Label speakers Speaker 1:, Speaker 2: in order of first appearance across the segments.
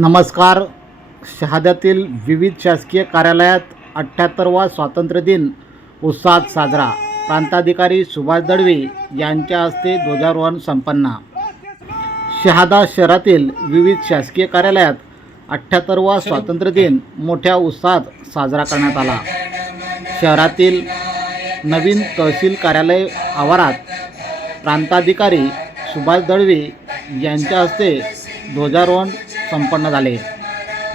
Speaker 1: नमस्कार. शहाद्यातील विविध शासकीय कार्यालयात अठ्ठ्याहत्तरवा स्वातंत्र्य दिन उत्साहात साजरा. प्रांताधिकारी सुभाष दळवे यांच्या हस्ते ध्वजारोहण संपन्न. शहादा शहरातील विविध शासकीय कार्यालयात अठ्ठ्याहत्तरवा स्वातंत्र्य दिन मोठ्या उत्साहात साजरा करण्यात आला. शहरातील नवीन तहसील कार्यालय आवारात प्रांताधिकारी सुभाष दळवे यांच्या हस्ते ध्वजारोहण संपन्न झाले.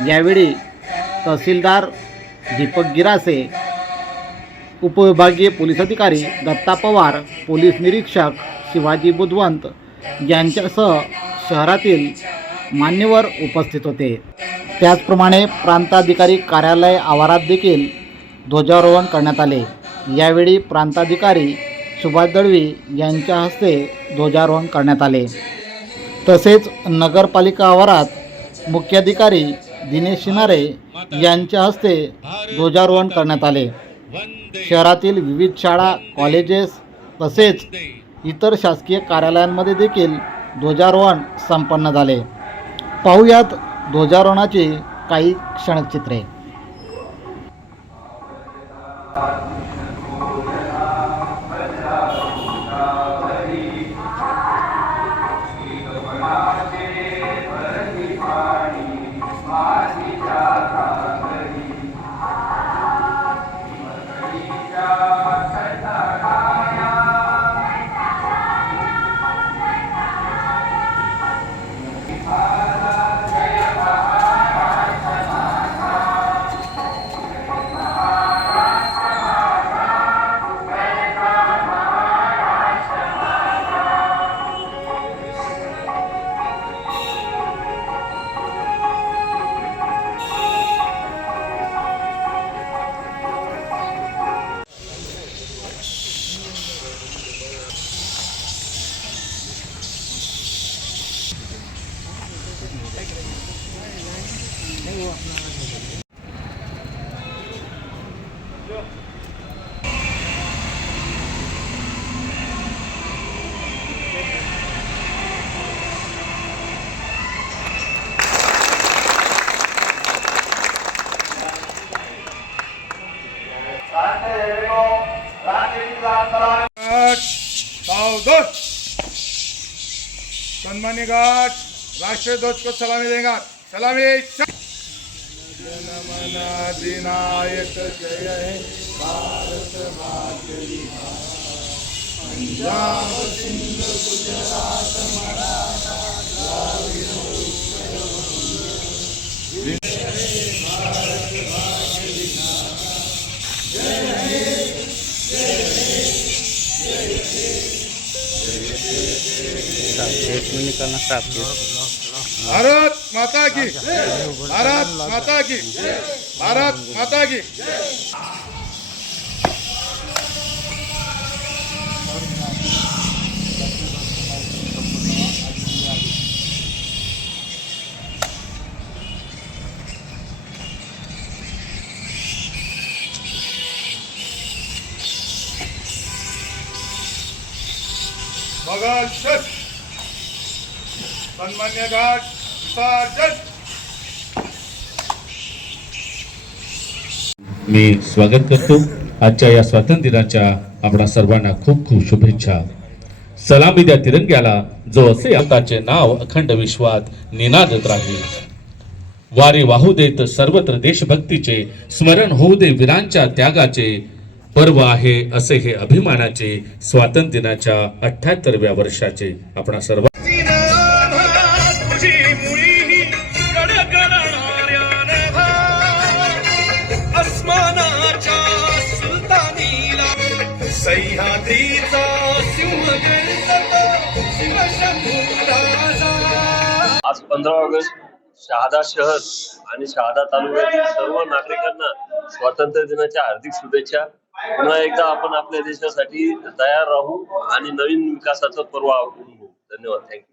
Speaker 1: यावेळी तहसीलदार दीपक गिरासे उपविभागीय पोलीस अधिकारी दत्ता पवार पोलीस निरीक्षक शिवाजी बुधवंत यांच्यासह शहरातील मान्यवर उपस्थित होते. त्याचप्रमाणे प्रांताधिकारी कार्यालय आवारात देखील ध्वजारोहण करण्यात आले. यावेळी प्रांताधिकारी सुभाष दळवी यांच्या हस्ते ध्वजारोहण करण्यात आले. तसेच नगरपालिका आवारात मुख्याधिकारी दिनेश शिनारे यांच्या हस्ते ध्वजारोहण करण्यात आले. शहरातील विविध शाळा कॉलेजेस तसेच इतर शासकीय कार्यालयांमध्ये देखील ध्वजारोहण संपन्न झाले. पाहूयात ध्वजारोहणाची काही क्षणचित्रे.
Speaker 2: सम्मान्य घाट राष्ट्रीय ध्वज को सलामी देगा सलामी जनमन अधिनायक जय भारत भाग्य पंजाब सिंध गुजरात भारत माता की। भारत माता की। भारत माता की। Bagaj, şef! सन्मान्य घाट विसर्जन!
Speaker 3: मी स्वागत करतो. आजच्या या स्वातंत्र्य दिनाच्या आपणा सर्वांना खूप खूप शुभेच्छा. सलामी द्या तिरंग्याला जो असे आताचे नाव अखंड विश्वात निनादत राहील. वारे वाहू देत सर्वत्र देशभक्तीचे स्मरण होऊ दे वीरांच्या त्यागाचे पर्व आहे असे हे अभिमानाचे स्वातंत्र्य दिनाच्या अठ्याहत्तरव्या वर्षाचे. आपण सर्व
Speaker 2: सह्याद्रीचा
Speaker 4: आज पंधरा ऑगस्ट शहादा शहर आणि शहादा तालुक्यातील सर्व नागरिकांना स्वातंत्र्य दिनाच्या हार्दिक शुभेच्छा. पुन्हा एकदा आपण आपल्या देशासाठी तयार राहू आणि नवीन विकासाचं पर्व धन्यवाद. थँक्यू